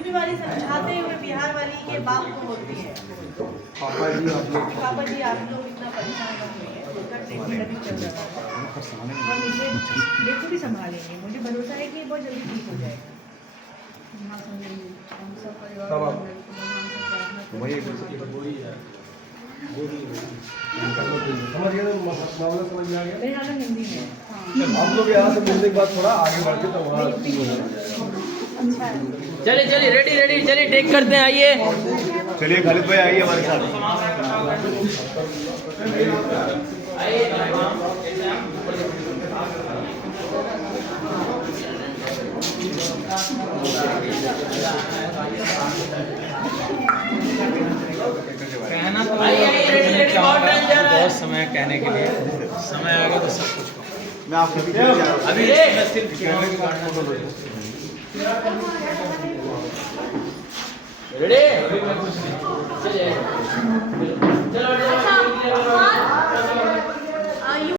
UP वाली समझाते हुए बिहार वाली के बाप को बोलती है पापा जी आप लोग इतना परेशान मत होइए, उसका ट्रीटमेंट अभी चल रहा है और मुझे बिल्कुल भी संभालेंगे, मुझे भरोसा है कि ये बहुत जल्दी ठीक हो जाएगा। हम सब परिवार तब आप भगवान से प्रार्थना करते वही हैं। समझ गए ना, मामला समझ में आ गया। मेरे हाल हिंदी में आप लोग यहाँ से मिलने के बाद थोड़ा आगे बढ़ के तो वहाँ अच्छा है। चलिए चलिए रेडी रेडी चलिए टेक करते हैं आइए। चलिए खालिद भाई आइए हमारे साथ। कहना तो आइए, आइए, रेडी, रेडी, बहुत टाइम जा रहा है। बहुत समय कहने के लिए समय आएगा तो सब कुछ कहूँ। मैं आपके पीछे जा रहा हूँ। अभी ये। मैं सिर्फ कैमरे की बात फोटो लो। रेडी चलिए